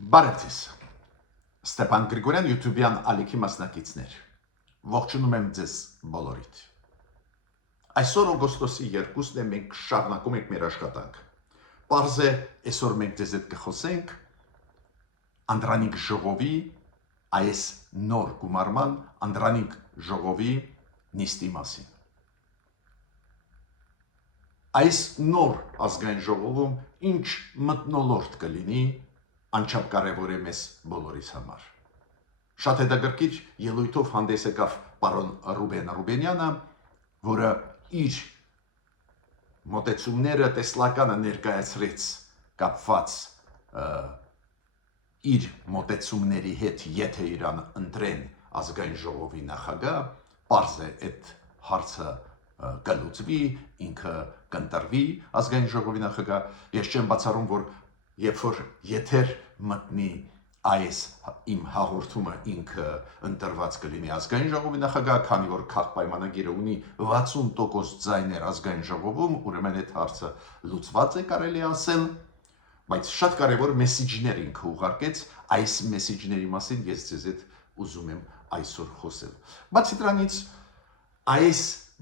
Բարև ձեզ, Ստեփան Գրիգորյան YouTube-յան ալիքի մասնակիցներ, ողջունում եմ ձեզ բոլորիդ։ Այսօր օգոստոսի 2-ն է, մենք շարունակում ենք մեր աշխատանք։ Պարզ է, այսօր մենք ձեզ հետ կխոսենք Անդրանիկ ժողովի, այս նոր գումարման Անդրանիկ ժողովի նիստի մասին։ Այս նոր ազգային ժողովում ինչ մթնոլորտ կլինի, անչափ կարևոր է մեզ բոլորիս համար։ Շատ հետաքրքիր ելույթով հանդես եկավ պարոն Ռուբեն Ռուբենյանը, որը իր մոտեցումները տեսլականը ներկայացրեց կապված իր մոտեցումների հետ, եթե իրան ընտրեն ազգային ժողովի նախագահ, պարզ է այդ հարցը կլուծվի, ինքը կընտրվի ազգային ժողովի նախագահ։ Ես չեմ բացառում, որ երբ որ եթեր մտնի այս իմ հաղորդումը, ինքը ընտրված կլինի ազգային ժողովի նախագահ, քանի որ քաղաքապայմանագիրը ունի 60% ձայներ ազգային ժողովում, ուրեմն այդ հարցը լուծված է, կարելի ասել, բայց շատ կարևոր մեսիջներ ինքը ուղարկեց, այս մեսիջների մասին ես ձեզ հետ ուզում եմ այսօր խոսել։ Բացի դրանից, այս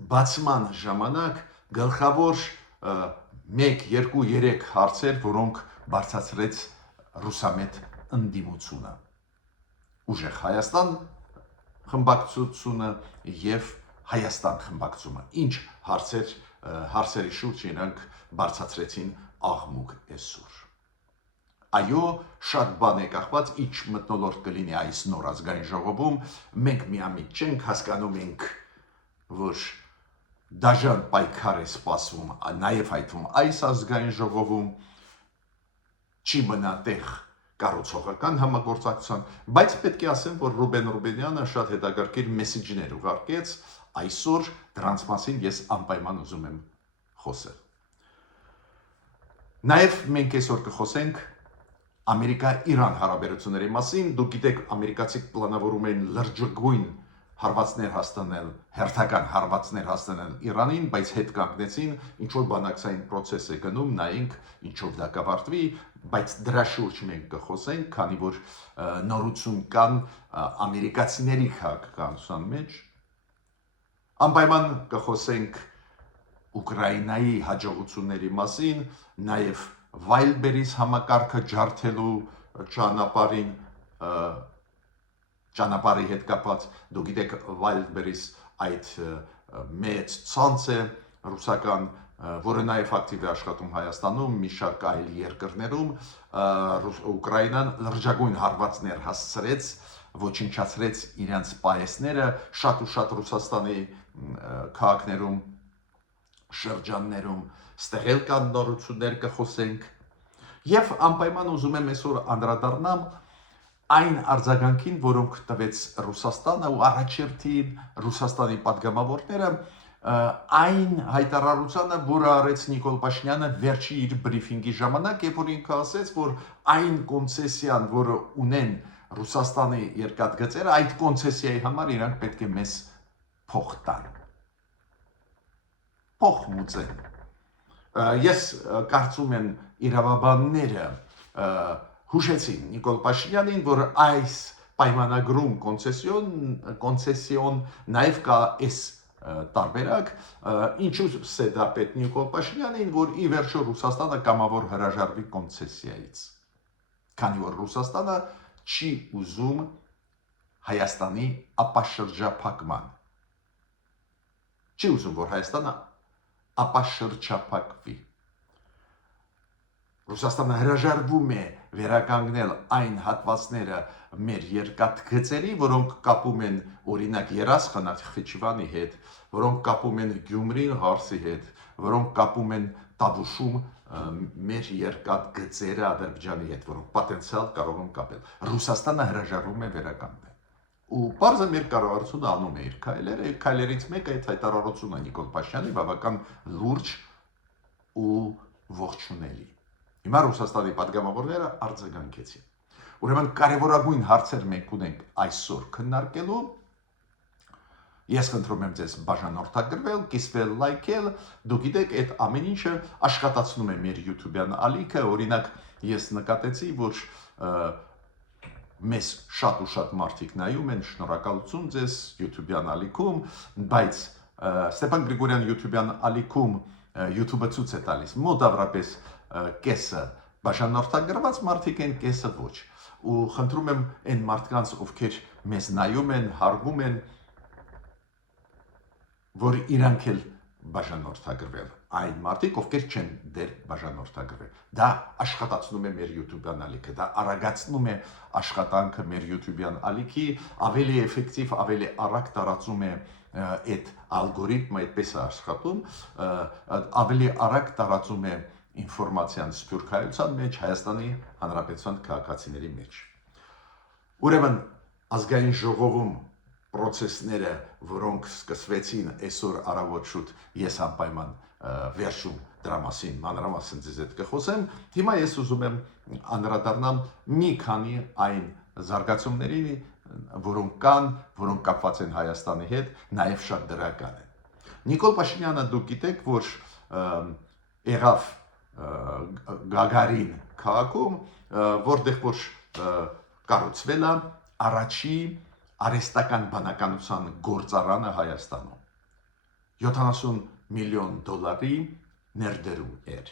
բացման ժամանակ գլխավոր 1, 2, 3 հարցեր, որոնք բարձրացրեց ռուսամետ ընդդիմությունը, ուժեղ Հայաստան խմբակցությունը եւ Հայաստան խմբակցումը, ինչ հարցերի շուրջ իրանք բարձրացրեցին աղմուկ այսօր։ Այո, շատ բան է կախված, ինչ մթնոլորտ կլինի այս նոր ազգային ժողովում, մենք միամիտ չենք, հասկանում ենք, որ դաժան պայքար է սպասվում, նաև այդվում այս ազգային ժողովում, չի մնա տեղ կառուցողական համագործակցության, բայց պետք է ասեմ, որ Ռուբեն Ռուբենյանը շատ հետաքրքիր մեսիջներ ուղարկեց, այսօր դրանց մասին ես անպայման ուզում եմ խոսել։ Նաև մենք այսօր կխոսենք Ամերիկա-Իրան հարաբերությունների մասին, դուք գիտեք, ամերիկացիք պլանավորում են լրջագույն հարվածներ հասցնել, հերթական հարվածներ հասցնել Իրանին, բայց հետ կանգնեցին, ինչ որ բանակցային process է գնում, նայենք ինչով դա կավարտվի, բայց դրա շուրջ մենք կխոսենք, քանի որ նորություն կան ամերիկացիների քաղաքականության մեջ, անպայման կխոսենք Ուկրաինայի հաջողությունների մասին, նաև Վայլդբերիս համակարգը ջարդելու ճանապարհի հետ կապված, դուք գիտեք, Վայլդբերիս այդ մեծ ցանց է ռուսական, որը նաև ակտիվ է աշխատում Հայաստանում, մի շարք այլ երկրներում, Ուկրաինան լրջագույն հարվածներ հասցրեց, ոչնչացրեց իրենց պահեստները, շատ ու շատ Ռուսաստանի քաղաքներում, շրջաններում, ստեղել կան նորություններ կխոսենք, եւ անպայման ուզում եմ այսօր անդրադառնամ այն արձագանքին, որոնք տվեց Ռուսաստանը ու առաջերտին Ռուսաստանի պատգամավորները, այն հայտարարությանը, որը արեց Նիկոլ Փաշինյանը վերջի իր բրիֆինգի ժամանակ, երբ որ ինքը ասեց, որ այն կոնցեսիան, որը ունեն Ռուսաստանի երկաթգծերը, այդ կոնցեսիայի համար իրանք պետք է մեզ փող տան։ Փող մուծեն։ Ես կարծում եմ իրավաբանները հուշեցին Նիկոլ Փաշինյանին, որ այս պայմանագրում կոնցեսիոն նաև կա այս տարբերակ, ինչու է դա պետք Նիկոլ Փաշինյանին, որ ի վերջո Ռուսաստանը կամավոր հրաժարվի կոնցեսիայից, քանի որ Ռուսաստանը չի ուզում Հայաստանի ապաշրջափակման, չի ուզում, որ Հայաստանը ապաշրջափակվի։ Ռուսաստանը հրաժարվում է վերականգնել այն հատվածները մեր երկաթգծերի, որոնք կապում են օրինակ Երասխանախիչվանի հետ, որոնք կապում են Գյումրին հարսի հետ, որոնք կապում են Տավուշում մեր երկաթգծերը Ադրբեջանի հետ, որոնք պոտենցիալ կարող են կապել։ Ռուսաստանը հրաժարվում է վերականգնել։ Ու բարձր մեր կառավարությունը անում է իր քայլերը, այդ քայլերից մեկը այդ հայտարարությունը Նիկոլ Փաշինյանի բավական լուրջ ու ողջունելի։ Հիմա Ռուսաստանի պատգամավորները արձագանքեցին։ Ուրեմն կարևորագույն հարցեր մենք ունենք այսօր քննարկելու։ Ես խնդրում եմ ձեզ բաժանորդագրվել, կիսվել, լայքել, դուք գիտեք, այդ ամեն ինչը աշխատացնում է մեր YouTube-յան ալիքը, օրինակ ես նկատեցի, որ մեզ շատ ու շատ մարդիկ նայում են, շնորհակալություն ձեզ YouTube-յան ալիքում, բայց Ստեփան Գրիգորյան YouTube-յան ալիքում YouTube-ը ցույց է տալիս մոտավորապես կեսը բաժանորդագրված մարդիկ են, կեսը ոչ։ Ու խնդրում եմ այն մարդկանց, ովքեր մեզ նայում են, հարգում են, որ իրանք էլ բաժանորդագրվել, այն մարդիկ, ովքեր չեն դեռ բաժանորդագրվել։ Դա աշխատացնում է մեր YouTube-յան ալիքը, դա արագացնում է աշխատանքը մեր YouTube-յան ալիքի, ավելի էֆեկտիվ, ավելի արագ տարածում է այդ ալգորիթմը, այդպես է աշխատում, ավելի արագ տարածում է ինֆորմացիան Սփյուռք հայության մեջ, Հայաստանի Հանրապետության քաղաքացիների մեջ։ Ուրեմն ազգային ժողովում procesները, որոնք սկսվեցին այսօր առավոտ շուտ, ես անպայման վերջում դրա մասին մանրամասն ձեզ հետ կխոսեմ, հիմա ես ուզում եմ անդրադառնամ մի քանի այն զարգացումներին, որոնք կան, որոնք կապված են Հայաստանի հետ, նաև շատ դրական են։ Նիկոլ Փաշինյանը դուք գիտեք, որ եղավ Գագարին քաղաքում, որտեղ որ կառուցվել է առաջի արհեստական բանականության գործարանը Հայաստանում 70 միլիոն դոլարի ներդրում էր։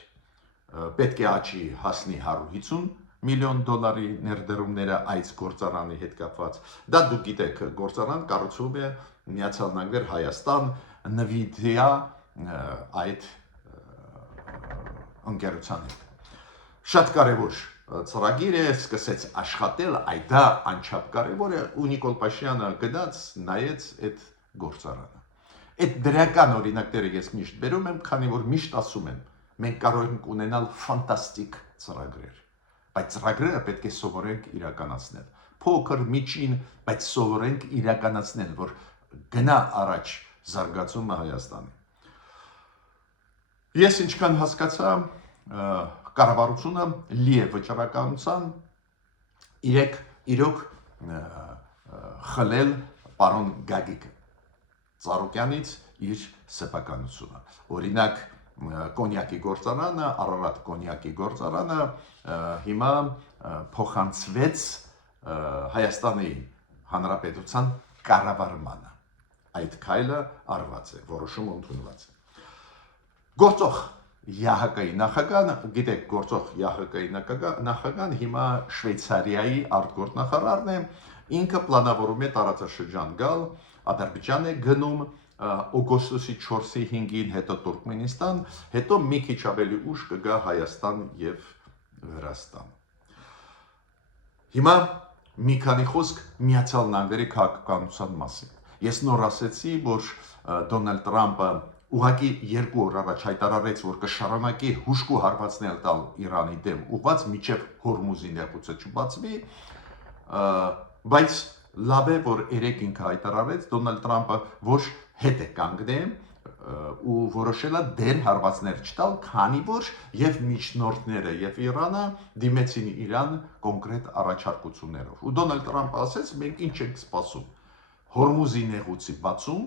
Պետք է աճի հասնի 150 միլիոն դոլարի ներդրումները այս գործարանի հետ կապված։ Դա դուք գիտեք, գործարան կառուցվում է Միացյալ Նահանգներ, Հայաստան, Նվիդիա այդ ընկերության հետ։ Շատ կարևոր ծրագիր է, սկսեց աշխատել, այդ դա անչափ կարևոր է, ու Նիկոլ Փաշինյանը գնաց, նայեց այդ գործարանը։ Այդ դրական օրինակները ես միշտ բերում եմ, քանի որ միշտ ասում եմ, մենք կարող ենք ունենալ ֆանտաստիկ ծրագրեր, բայց ծրագրերը պետք է սովորենք իրականացնել։ Փոքր, միջին, բայց սովորենք իրականացնել, որ գնա առաջ զարգացումը Հայաստանի։ Ես ինչքան հասկացա, կառավարությունը լի է վճռականության, իրոք խլել պարոն Գագիկ Ծառուկյանից իր սեփականությունը։ Օրինակ կոնյակի գործարանը, Արարատ կոնյակի գործարանը հիմա փոխանցվեց Հայաստանի Հանրապետության կառավարմանը։ Այդ քայլը արված է, որոշումը ընդունված է։ Գործող ՀՀԿ-ի նախագահան, գիտեք, գործող ՀՀԿ-ի նախագահան հիմա Շվեյցարիայի արտգործնախարարն է, ինքը պլանավորում է տարածաշրջան գալ, Ադրբեջան է գնում օգոստոսի 4-ի 5-ին, հետո Թուրքմենստան, հետո մի քիչ ավելի ուշ կգա Հայաստան եւ Վրաստան։ Հիմա մի քանի խոսք Միացյալ Նահանգների քաղաքականության մասին։ Ես նոր ասացի, որ Դոնալդ Տրամպը ուղղակի 2 օր առաջ հայտարարեց, որ կշարունակի հուժկու հարվածներ տալ Իրանի դեմ, ուղղված մինչև Հորմուզի նեղուցը չբացվի, բայց լավ է, որ երեք ինքը հայտարարեց Դոնալդ Տրամպը, որ հետ է կանգնեմ ու որոշել է դեր հարվածներ չտալ, քանի որ եւ միջնորդները եւ Իրանը դիմեցին իրան կոնկրետ առաջարկություններով։ Ու Դոնալդ Տրամպը ասեց, մենք ինչ ենք սպասում։ Հորմուզի նեղուցի բացում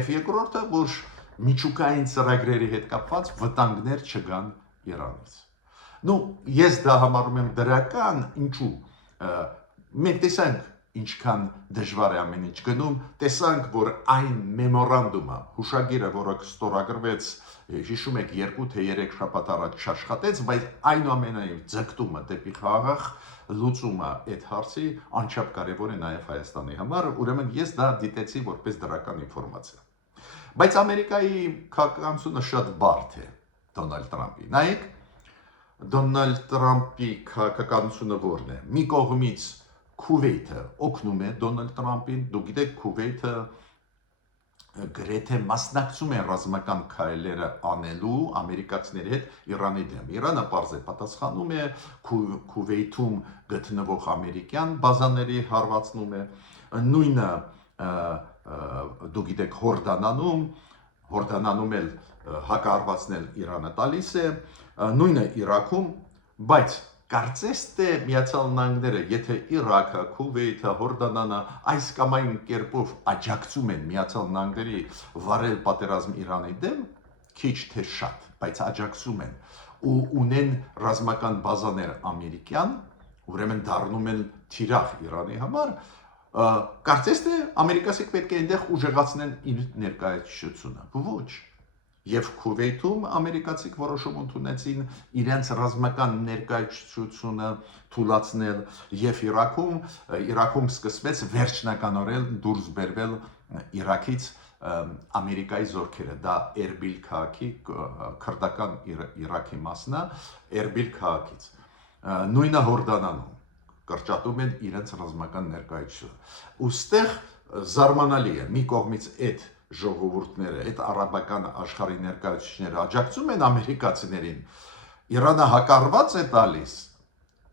եւ երկրորդը, որ միջուկային ծրագրերի հետ կապված վտանգներ չգան Իրանից։ Ну, ես դա համարում եմ դրական, ինչու։ Մենք տեսանք ինչքան դժվար է ամեն ինչ գնում, տեսանք, որ այն մեմորանդումը, հուշագիրը, որը ստորագրվեց, հիշում եք 2 թե 3 շաբաթ առաջ չաշխատեց, բայց այնուամենայնիվ ձգտումը դեպի խաղաղ լուծումը այդ հարցի անչափ կարևոր է նաև Հայաստանի համար, ուրեմն ես դա դիտեցի որպես դրական ինֆորմացիա։ Բայց Ամերիկայի քաղաքականությունը շատ բարդ է Դոնալդ Տրամպի։ Նայեք, Դոնալդ Տրամպի քաղաքականությունը որն է։ Մի կողմից Քուվեյթը օգնում է Դոնալդ Տրամպին, դուք գիտեք, Քուվեյթը գրեթե մասնակցում է ռազմական քայլերը անելու ամերիկացիների հետ Իրանի դեմ։ Իրանը պարզ է պատասխանում է, Քուվեյթում գտնվող ամերիկյան բազաների հարվածնում է, նույնը դուք գիտեք Հորդանանում էլ հակահարվածնել Իրանը տալիս է, նույնը Իրաքում, բայց կարծես թե Միացյալ Նահանգները, եթե Իրաքը, Քուվեյթը, Հորդանանը այս կամ այն կերպով աջակցում են Միացյալ Նահանգների վարել պատերազմ Իրանի դեմ, քիչ թե շատ, բայց աջակցում են ու ունեն ռազմական բազաներ ամերիկյան, ուրեմն դառնում են թիրախ Իրանի համար, կարծես թե ամերիկացիք պետք է այնտեղ ուժեղացնեն իր ներկայացությունը։ Ոչ։ Եվ Քուվեյթում ամերիկացիք որոշում ընդունեցին իրենց ռազմական ներկայացությունը թույլատրել եւ Իրաքում սկսվեց վերջնականորեն դուրս բերվել Իրաքից Ամերիկայի զորքերը, դա Էրբիլ քաղաքի քրդական Իրաքի մասն է, Էրբիլ քաղաքից։ Նույնը Հորդանանում կրճատում են իրենց ռազմական ներկայությունը։ Ոստեղ զարմանալի է, մի կողմից այդ ժողովուրդները, այդ արաբական աշխարհի ներկայացուցիչները աջակցում են ամերիկացիներին, Իրանը հակառված է տալիս,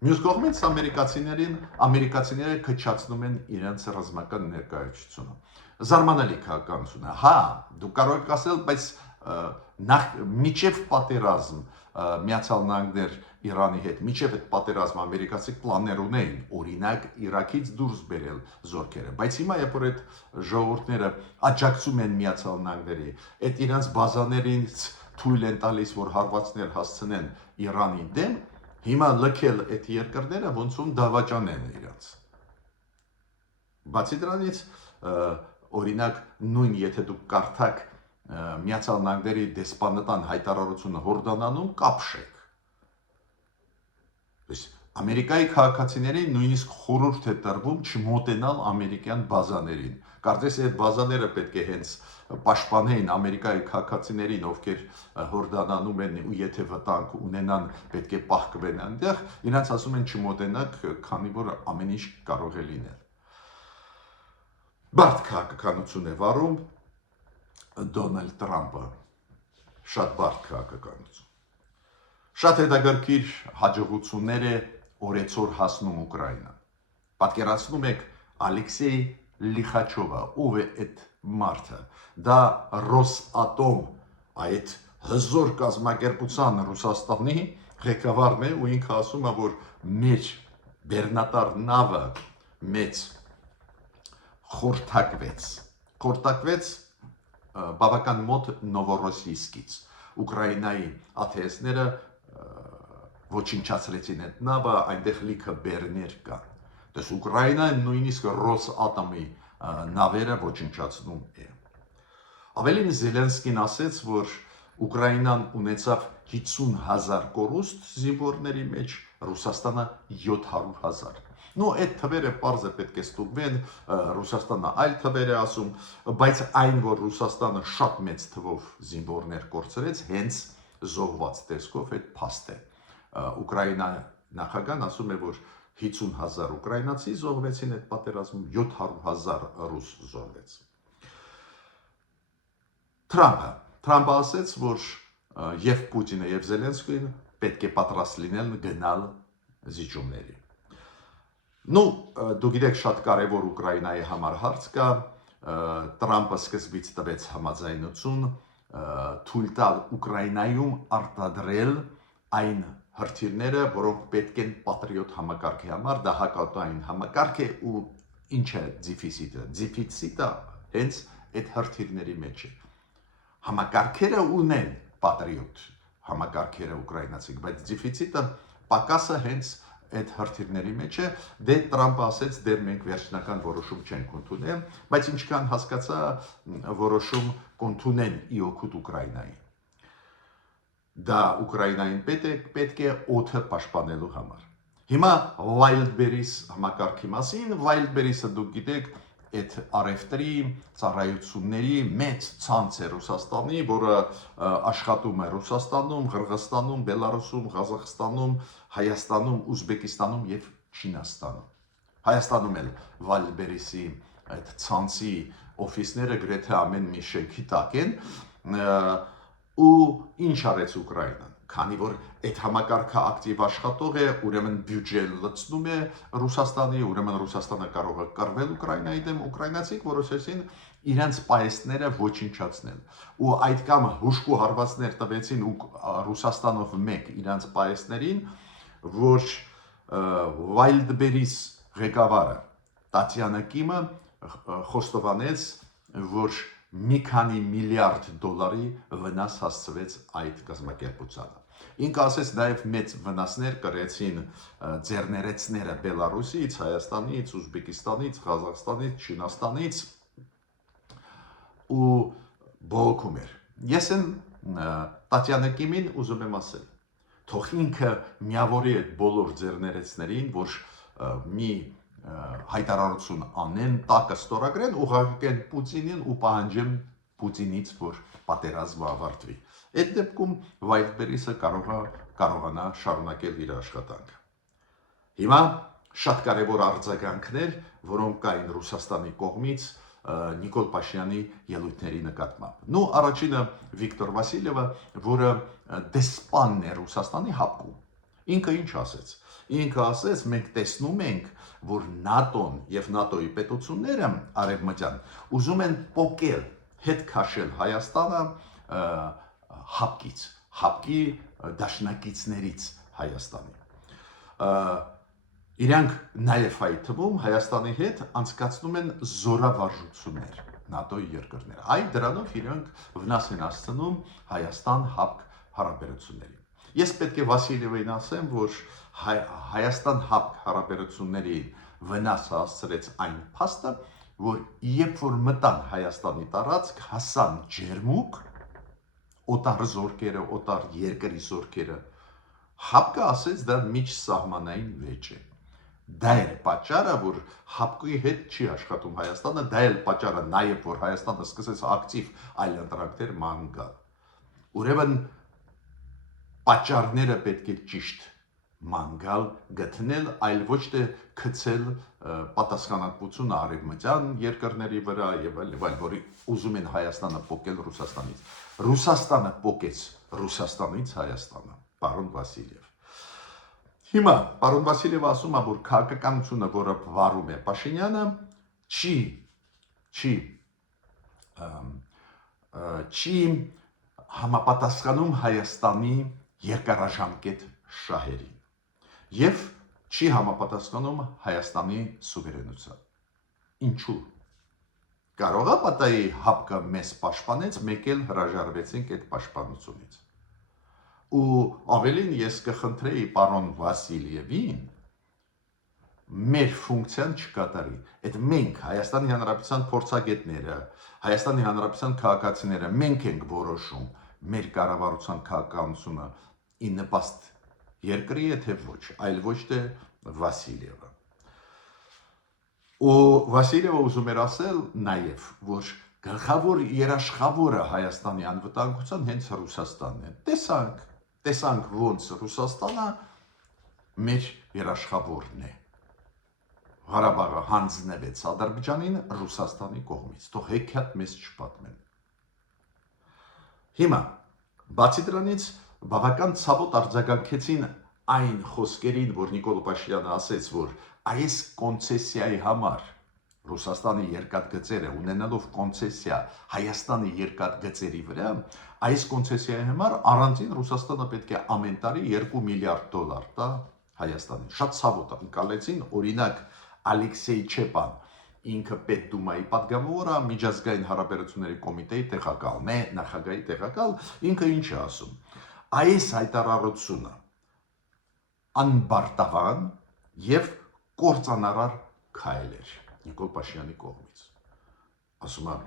մյուս կողմից ամերիկացիները քչացնում են իրենց ռազմական ներկայացությունը։ Զարմանալի քաղաքականություն է։ Հա, դու կարող ես ասել, բայց միջև պատերազմ Միացյալ Նահանգներ Իրանի հետ, միջև այդ պատերազմը ամերիկացիք պլաններ ունեին, օրինակ Իրաքից դուրս բերել զորքերը, բայց հիմա երբ որ այդ ժողովուրդները աջակցում են Միացյալ Նահանգների, այդ իրենց բազաներից թույլ են տալիս, որ հարվածներ հասցնեն Իրանի դեմ, հիմա լքել այդ երկրները ոնց որ դավաճանեն իրենց։ Բացի դրանից, օրինակ նույն եթե դուք կարդաք Միացյալ Նահանգների դեսպանատան հայտարարությունը Հորդանանում, կապշեք։ Ամերիկայի քաղաքացիներին նույնիսկ խորհուրդ է տրվում չմոտենալ ամերիկյան բազաներին։ Կարծես այդ բազաները պետք է հենց պաշտպանեին ամերիկայի քաղաքացիներին, ովքեր Հորդանանում են ու եթե վտանգ ունենան, պետք է պահկվեն այնտեղ, իրենց ասում են չմոտենաք, քանի որ ամեն ինչ կարող է լինել։ Բարդ քաղաքականություն է վարում Դոնալդ Տրամպը, շատ բարդ քաղաքականություն։ Շատ հետաքրքիր հաջողություններ է օրեցօր հասնում Ուկրաինան։ Պատկերացնում եք Ալեքսեյ Լիխաչովը, ով է այդ մարդը։ Դա Ռոսատոմ, այդ հզոր կազմակերպության Ռուսաստանի ղեկավարն է ու ինքը ասում է, որ մեր բեռնատար նավը մեծ խորտակվեց բավական մոտ Նովորոսիիսկից։ Ուկրաինայի ԱԹՍ-ները ոչնչացրեցին այդ նավը, այնտեղ լիքը բեռներ կան։ Դες Ուկրաինան նույնիսկ Ռոսատոմի նավերը ոչնչացնում է։ Ավելին Զելենսկին ասաց, որ Ուկրաինան ունեցավ 50,000 կորուստ զինվորների մեջ, Ռուսաստանը 700,000։ Ну, այդ թվերը պարզ է պետք է ստուգվեն, Ռուսաստանը այլ թվեր է ասում, բայց այն, որ Ռուսաստանը շատ մեծ թվով զինվորներ կորցրեց, հենց զոհված տեսքով այդ փաստ է։ Ուկրաինա նախագահն ասում է, որ 50,000 ուկրաինացի զոհվեցին այդ պատերազմում, 700,000 ռուս զոհվեց։ Թրամփը ասաց, որ եւ Պուտինը եւ Զելենսկին պետք է պատրաստ լինեն գնալ զիջումների։ Դու գիտեք շատ կարևոր Ուկրաինայի համար հարց կա, Տրամփը սկզբից տվեց համաձայնություն թույլ տալ Ուկրաինայում արտադրել այն հրթիռները, որոնք պետք են պատրիոտ համակարգի համար, դա հակաօդային համակարգ է ու ինչ է դեֆիցիտը։ Դեֆիցիտը հենց այդ հրթիռների մեջ է։ Համակարգերը ունեն պատրիոտ համակարգերը ուկրաինացիք, բայց դեֆիցիտը պակասը հենց այդ հրթիռների մեջ է, դե Տրամփը ասաց, դե մենք վերջնական որոշում չենք ընդունել, բայց ինչքան հասկացա, որոշում կընդունեն ի օգուտ Ուկրաինայի։ Դա Ուկրաինային պետք է օդը պաշտպանելու համար։ Հիմա Wildberries համակարգի մասին, Wildberries-ը դուք գիտեք, այդ առևտրի ծառայությունների մեծ ցանց է Ռուսաստանի, որը աշխատում է Ռուսաստանում, Қырғызստանում, Բելարուսում, Ղազախստանում, Հայաստանում, Ուզբեկիստանում եւ Չինաստանում։ Հայաստանում էլ Wildberries-ի այդ ցանցի օֆիսները գրեթե ամեն մի շենքի տակ են, ու ինչ արեց Ուկրաինան, քանի որ այդ համակարգը ակտիվ աշխատող է, ուրեմն բյուջեն լցնում է Ռուսաստանի, ուրեմն Ռուսաստանը կարող է կռվել Ուկրաինայի դեմ, ուկրաինացիք որոշեցին իրենց պայեսները ոչնչացնել։ Ու այդ կամ հուշկու հարվածներ տվեցին Ռուսաստանով մեկ իրենց պայեսներին, որ Wildberries ղեկավարը Տատյանա Կիմը խոստովանեց, որ մի քանի միլիարդ դոլարի վնաս հասցվեց այդ կազմակերպությանը։ Ինքը ասեց նաև մեծ վնասներ կրեցին ձեռներեցները Բելարուսից, Հայաստանից, Ուզբեկիստանից, Ղազախստանից, Չինաստանից ու բողոքում էր։ Ես են Տատյանա Կիմին ուզում եմ ասել, թող ինքը միավորի այդ բոլոր ձեռներեցներին, որ մի հայտարարություն անեն, տակը ստորագրեն, ուղարկեն Պուտինին ու պահանջեն Պուտինից, որ պատերազմը ավարտվի։ Այդ դեպքում Վայլդբերիսը կարողանա շարունակել իր աշխատանքը։ Հիմա շատ կարևոր արձագանքներ, որոնք կային Ռուսաստանի կողմից Նիկոլ Փաշինյանի ելույթների նկատմամբ։ Նու առաջինը Վիկտոր Վասիլևը, որը դեսպանն է Ռուսաստանի ՀԱՊԿ-ում։ Ինքը ինչ ասեց։ Ինքը ասեց, մենք տեսնում ենք, որ ՆԱՏՕ-ն եւ ՆԱՏՕ-ի պետությունները արևմտյան ուզում են փոկել, հետ քաշել Հայաստանը ՀԱՊԿ-ից, ՀԱՊԿ-ի դաշնակիցներից Հայաստանի։ Իրանք նաև այդ թվում Հայաստանի հետ անցկացնում են զորավարժություններ ՆԱՏՕ-ի երկրները։ Այդ դրանով իրանք վնաս են հասցնում Հայաստան-ՀԱՊԿ հարաբերություններին։ Ես պետք է Վասիլևին ասեմ, որ Հայաստան-ՀԱՊԿ հարաբերությունների վնաս հասցրեց այն փաստը, որ երբ որ մտան Հայաստանի տարածք, հասան ջերմուկ, օտար զորքերը, օտար երկրի զորքերը, ՀԱՊԿ-ը ասեց դա միջսահմանային վեճ է։ Դա է պատճառը, որ ՀԱՊԿ-ի հետ չի աշխատում Հայաստանը, դա է պատճառը նաև, որ Հայաստանը սկսեց ակտիվ այլընտրանքներ ման գալ։ Ուրեմն պատճառները պետք է ճիշտ ման գալ գտնել, այլ ոչ թե գցել պատասխանատվությունը արևմտյան երկրների վրա եւ այլ, որի ուզում են Հայաստանը փոկել Ռուսաստանից։ Ռուսաստանը փոկեց Ռուսաստանից Հայաստանը, պարոն Վասիլև։ Հիմա պարոն Վասիլևը ասում է, որ քաղաքականությունը, որը վարում է Փաշինյանը, չի համապատասխանում Հայաստանի երկարաժամկետ շահերին եւ չի համապատասխանում Հայաստանի սուվերենությանը։ Ինչու՞։ Կարող է պատահի ՀԱՊԿ-ը մեզ պաշտպանեց, մեկ էլ հրաժարվեցինք այդ պաշտպանությունից։ Ու ավելին ես կխնդրեի պարոն Վասիլևին մեր ֆունկցիան չկատարի։ Այդ մենք Հայաստանի Հանրապետության փորձագետները, Հայաստանի Հանրապետության քաղաքացիները մենք ենք որոշում մեր կառավարության քաղաքականությունը ի նպաստ երկրի է թե ոչ, այլ ոչ թե Վասիլևը։ Ու Վասիլևը ուզում էր ասել նաև, որ գլխավոր երաշխավորը Հայաստանի անվտանգության հենց Ռուսաստանն է։ Տեսանք ոնց Ռուսաստանը մեր երաշխավորն է։ Ղարաբաղը հանձնվեց Ադրբեջանին Ռուսաստանի կողմից, թող հեքիաթ մեզ չպատմեն։ Հիմա բացի դրանից բավական ցավոտ արձագանքեցին այն խոսքերին, որ Նիկոլ Փաշինյանը ասեց, որ այս կոնցեսիայի համար Ռուսաստանի երկաթգծերը ունենալով կոնցեսիա Հայաստանի երկաթգծերի վրա, այս կոնցեսիայի համար առանձին Ռուսաստանը պետք է ամեն տարի $2 միլիարդ տա Հայաստանին։ Շատ ցավոտ ընկալեցին, օրինակ Ալեքսեյ Չեպան, ինքը Պետդումայի պատգամավորը, միջազգային հարաբերությունների կոմիտեի տեղակալն է, նախագահի տեղակալ, ինքը ինչ է ասում։ Այս հայտարարությունը անբարտավան եւ կործանարար քայլ էր Նիկոլ Փաշինյանի կողմից։ Ասում եմ,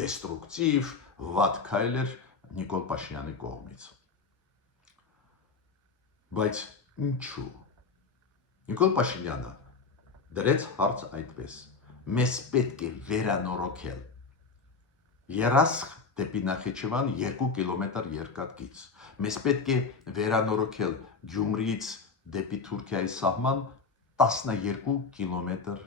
դեստրուկտիվ, վատ քայլ էր Նիկոլ Փաշինյանի կողմից։ Բայց ինչու։ Նիկոլ Փաշինյանը դրեց հարց այդպես. մեզ պետք է վերանորոգել Երասխ դեպի Նախիջևան 2 կիլոմետր երկաթգիծ։ Մեզ պետք է վերանորոգել Գյումրիից դեպի Թուրքիայի սահման 12 կիլոմետր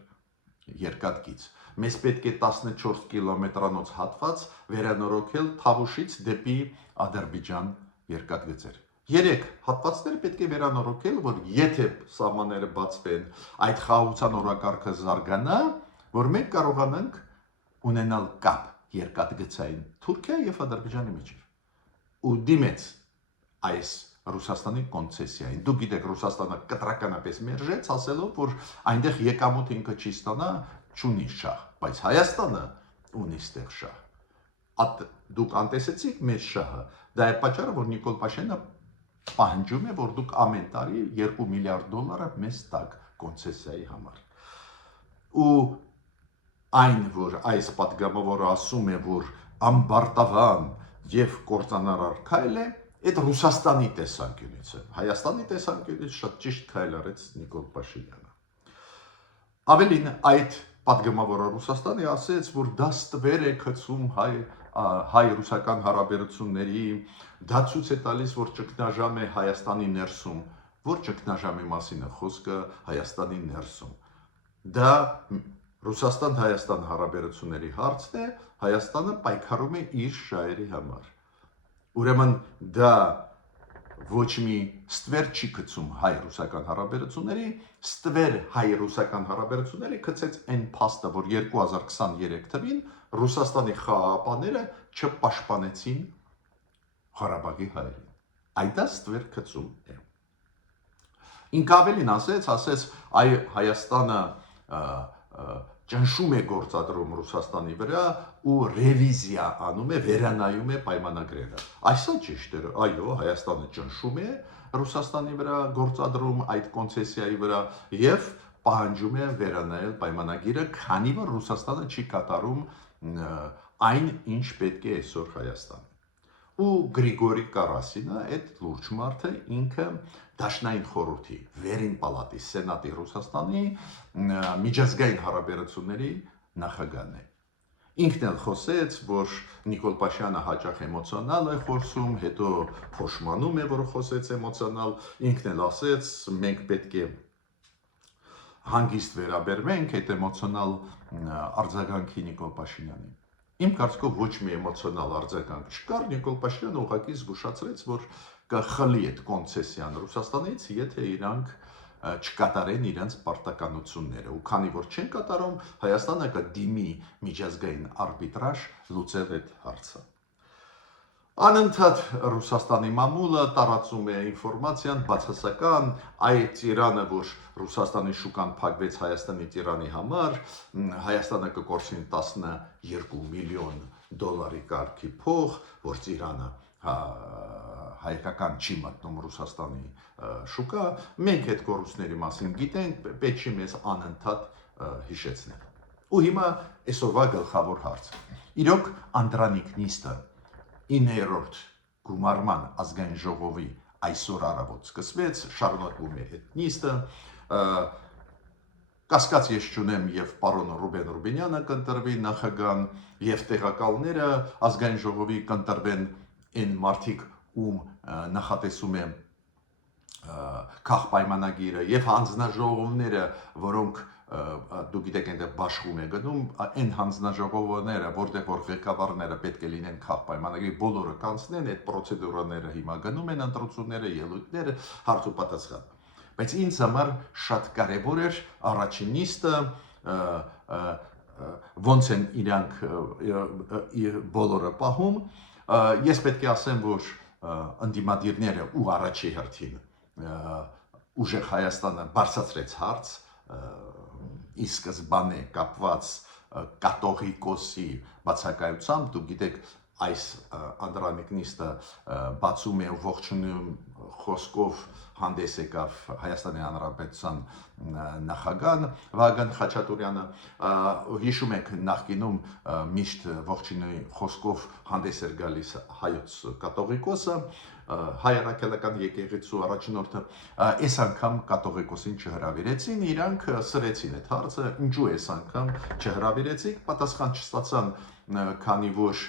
երկաթգիծ։ Մեզ պետք է 14 կիլոմետրանոց հատված վերանորոգել Թավուշից դեպի Ադրբեջան երկաթգծեր։ 3 հատվածները պետք է վերանորոգել, որ եթե սահմանները բացվեն, այդ խաղաղության օրակարգը զարգանա, որ մենք կարողանանք ունենալ կապ երկաթգծային Թուրքիա եւ Ադրբեջանի միջեւ։ Ու դիմեց այս Ռուսաստանի կոնցեսիային։ Դուք գիտեք, Ռուսաստանը կտրականապես մերժեց, ասելով, որ այնտեղ եկամուտ ինքը չի ստանա, չունի շահ, բայց Հայաստանը ունի ստեղ շահ։ Դուք անտեսեցիք մեր շահը, դա է պատճառը, որ Նիկոլ Փաշինյանը պահանջում է, որ դուք ամեն տարի $2 միլիարդ մեզ տաք կոնցեսիայի համար։ Ու այն, որ այս պատգամավորը ասում է, որ ամբարտավան եւ կործանարար քայլ է, այդ Ռուսաստանի տեսանկյունից է։ Հայաստանի տեսանկյունից շատ ճիշտ քայլ արեց Նիկոլ Փաշինյանը։ Ավելին, այդ պատգամավորը Ռուսաստանի ասեց, որ դա ստվեր է գցում հայ-ռուսական հարաբերությունների, դա ցույց է տալիս, որ ճգնաժամ է Հայաստանի ներսում, որ ճգնաժամի մասին է խոսքը Հայաստանի ներսում։ Դա Ռուսաստան-Հայաստան հարաբերությունների հարցն է, Հայաստանը պայքարում է իր շահերի համար։ Ուրեմն դա ոչ մի ստվեր չի գցում հայ-ռուսական հարաբերությունների, ստվեր հայ-ռուսական հարաբերությունների գցեց այն փաստը, որ 2023 թվին Ռուսաստանի խաղաղապահները չպաշտպանեցին Ղարաբաղի հայերին։ Այդ դա ստվեր գցում է։ Ինքը ավելին ասեց, այ Հայաստանը ճնշում է գործադրում Ռուսաստանի վրա ու ռևիզիա անում է, վերանայում է պայմանագրերը։ Այսա ճիշտ է, այո, Հայաստանը ճնշում է Ռուսաստանի վրա գործադրում այդ կոնցեսիայի վրա եւ պահանջում է վերանայել պայմանագիրը, քանի որ Ռուսաստանը չի կատարում այն, ինչ պետք է այսօր Հայաստանը։ Ու Գրիգորի Կարասինը, այդ լուրջ մարդը, ինքը Դաշնային խորհրդի, Վերին պալատի, Սենատի Ռուսաստանի միջազգային հարաբերությունների նախագահն է։ Ինքն էլ խոսեց, որ Նիկոլ Փաշինյանը հաճախ էմոցիոնալ է խոսում, հետո փոշմանում է, որ խոսեց էմոցիոնալ, ինքն էլ ասեց, մենք պետք է հանգիստ վերաբերվենք այդ էմոցիոնալ արձագանքի Նիկոլ Փաշինյանին։ Իմ կարծիքով ոչ մի էմոցիոնալ արձագանք չկար, Նիկոլ Փաշինյանը ուղղակի զգուշացրեց, որ կխլի այդ կոնցեսիան Ռուսաստանից, եթե իրանք չկատարեն իրենց պարտականությունները, ու քանի որ չեն կատարում, Հայաստանը կդիմի միջազգային արբիտրաժ լուծել այդ հարցը։ Անընդհատ Ռուսաստանի մամուլը տարածում է ինֆորմացիան բացասական, այդ Իրանը, որ Ռուսաստանի շուկան փակվեց Հայաստանի Իրանի համար, Հայաստանը կկորցնի $12 միլիոն կարգի փող, որ Իրանը հայկական չի մտնում Ռուսաստանի շուկա, մենք այդ կորուստների մասին գիտենք, պետք չի մեզ անընդհատ հիշեցնել։ Ու հիմա այսօրվա գլխավոր հարցը։ Իրոք Անդրանիկ Նիստը 9-րդ գումարման ազգային ժողովի այսօր առավոտ սկսվեց, շարունակվում է այդ նիստը, կասկած ես չունեմ եւ պարոն Ռուբեն Ռուբենյանը կընտրվի նախագահան եւ տեղակալները ազգային ժողովի կընտրվեն այն մարդիկ, ում նախատեսում է քաղաքապայմանագիրը եւ հանձնաժողովները, որոնք դու գիտեք այնտեղ բաշխում է գնում, այն հանձնաժողովները, որտեղ որ ղեկավարները պետք է լինեն քաղաքապայմանագրի, բոլորը կանցնեն, այդ պրոցեդուրաները հիմա գնում են, ընտրությունները, ելույթները, հարց ու պատասխան։ Բայց ինձ համար շատ կարևոր էր առաջին նիստը, ոնց են իրանք բոլորը պահում։ Ես պետք է ասեմ, որ ընդդիմադիրները ու առաջի հերթին ուժեղ Հայաստանը բարձրացրեց հարց ի սկզբանե կապված կատողիկոսի բացակայությամբ, դուք գիտեք, այս Անդրանիկ նիստը բացում է ողջունում խոսքով հանդես եկավ Հայաստանի Հանրապետության նախագահան Վահագն Խաչատուրյանը, հիշում եք նախկինում միշտ ողջունի խոսքով հանդես էր գալիս հայոց կատողիկոսը, հայ առաքելական եկեղեցու առաջնորդը, այս անգամ կատողիկոսին չհրավիրեցին, իրանք սրեցին այդ հարցը, ինչու այս անգամ չհրավիրեցին, պատասխան չստացան, քանի որ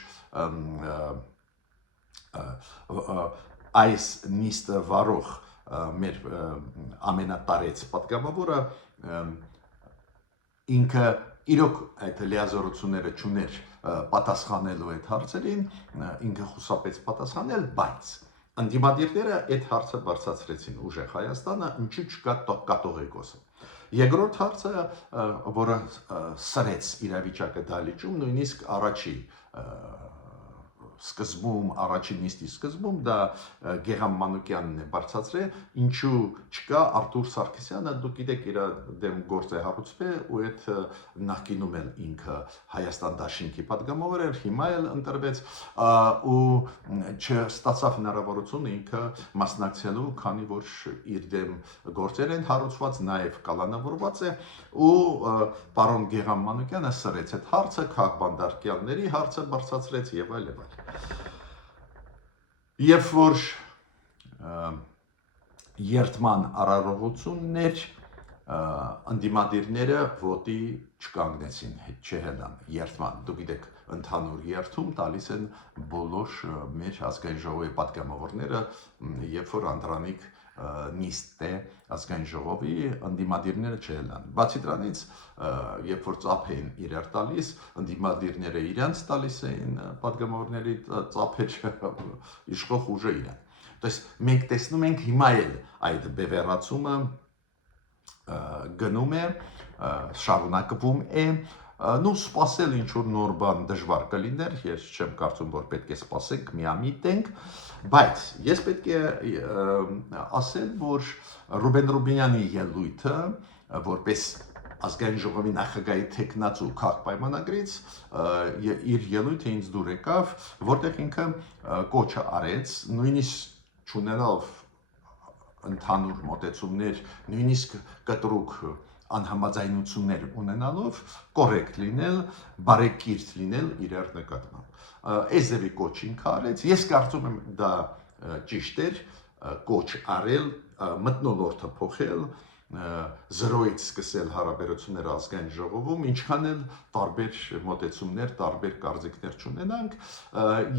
այս նիստը վարող մեր ամենատարեց պատգամավորը ինքը իրոք այդ լիազորությունները չուներ պատասխանելու այդ հարցերին, ինքը խուսափեց պատասխանել, բայց ընդդիմադիրները այդ հարցը բարձրացրեցին ուժեղ Հայաստանը, ինչու չկա կատողիկոսը։ Երկրորդ հարցը, որը սրեց իրավիճակը դալիճում, նույնիսկ առաջի սկզբում, առաջին նիստի սկզբում դա Գեգամ Մանուկյանն է բարձրացրել, ինչու չկա Արտուր Սարգսյանը, դուք գիտեք իր դեմ գործ է հարուցվել ու այդ նախկինում էլ ինքը Հայաստան դաշինքի падգամավոր էր, հիմա էլ ընտրվեց ու չստացավ հնարավորություն ինքը մասնակցելու, քանի որ իր դեմ գործեր են հարուցված, նաև կալանավորված է ու պարոն Գեգամ Մանուկյանը սրեց այդ հարցը, քաղաքբանդարկյալների հարցը բարձրացրեց եւ այլ եւ այլ։ Երբ որ երթման արարողություններ ընդդիմադիրները ոտի չկանգնեցին, չհելան երթման, դուք գիտեք, ընդհանուր երթում տալիս են բոլոր մեր ազգային ժողովի падգամավորները, երբ որ անդրանիկ նիստ է ազգային ժողովի, ընդդիմադիրները չհելան։ Բացի դրանից, երբ որ ծափ էին իրար տալիս, ընդդիմադիրները իրանց տալիս էին падգամավորների ծափեր, իշխող ուժը իրան։ Տեսեք, մենք տեսնում ենք հիմա էլ այդ բևեռացումը գնում է, շարունակվում է, նու սպասել ինչ որ նոր բան դժվար կլիներ, ես չեմ կարծում, որ պետք է սպասենք, միամիտենք, բայց ես պետք է ասել, որ Ռուբեն Ռուբինյանի ելույթը, որպես ազգային ժողովի նախագահի թեկնածու քաղաքպայմանագրից, իր ելույթը ինձ դուր եկավ, որտեղ ինքը կոչը արեց, նույնիսկ չունենալով ընդհանուր մոտեցումներ, նույնիսկ կտրուկ անհամաձայնություններ ունենալով կոռեկտ լինել, բարեկիրթ լինել իրար նկատմամբ։ Էզևի կոչ ինքը արեց, ես կարծում եմ դա ճիշտ էր, կոչ արել, մթնոլորտը փոխել, զրոյից սկսել հարաբերությունները ազգային ժողովում, ինչքան էլ տարբեր մոտեցումներ, տարբեր կարծիքներ չունենանք,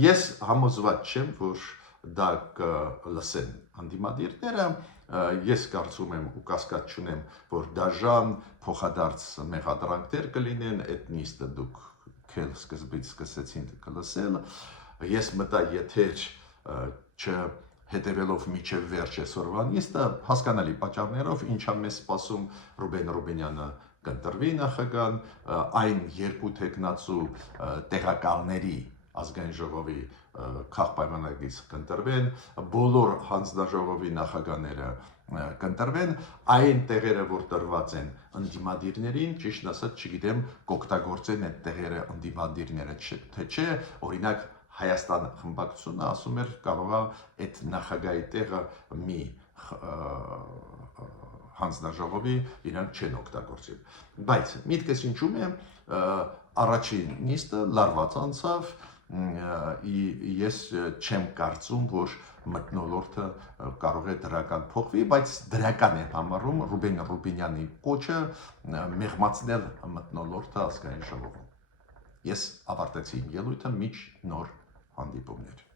ես համոզված չեմ, որ դա կլսեն ընդդիմադիրները, ես կարծում եմ ու կասկած չունեմ, որ դաժան փոխադարձ մեղադրանքներ կլինեն, այդ նիստը դուք քել սկզբից սկսեցին կլսել, ես մտա եթեր չհետևելով միջև վերջ այսօրվա նիստը, հասկանալի պատճառներով, ինչա մեզ սպասում Ռուբեն Ռուբինյանը կընտրվի նախագահան, այն երկու թեկնածու տեղակալների ազգային ժողովի քաղաքպայմանագրից կընտրվեն, բոլոր հանձնաժողովի նախագահները կընտրվեն, այն տեղերը, որ տրված են ընդդիմադիրներին, ճիշտ ասած չգիտեմ, կօգտագործեն այդ տեղերը ընդդիմադիրները, թե չէ, օրինակ Հայաստան խմբակցությունը ասում էր կարող է այդ նախագահի տեղը մի հանձնաժողովի իրանք չեն օգտագործել։ Բայց միտքս ինչու՞մ է, առաջին նիստը լարված անցավ, ես չեմ կարծում, որ մթնոլորտը կարող է դրական փոխվի, բայց դրական է համարում Ռուբեն Ռուբինյանի կոչը մեղմացնել մթնոլորտը ազգային ժողովում։ Ես ավարտեցի ելույթը, միջ նոր հանդիպումներ։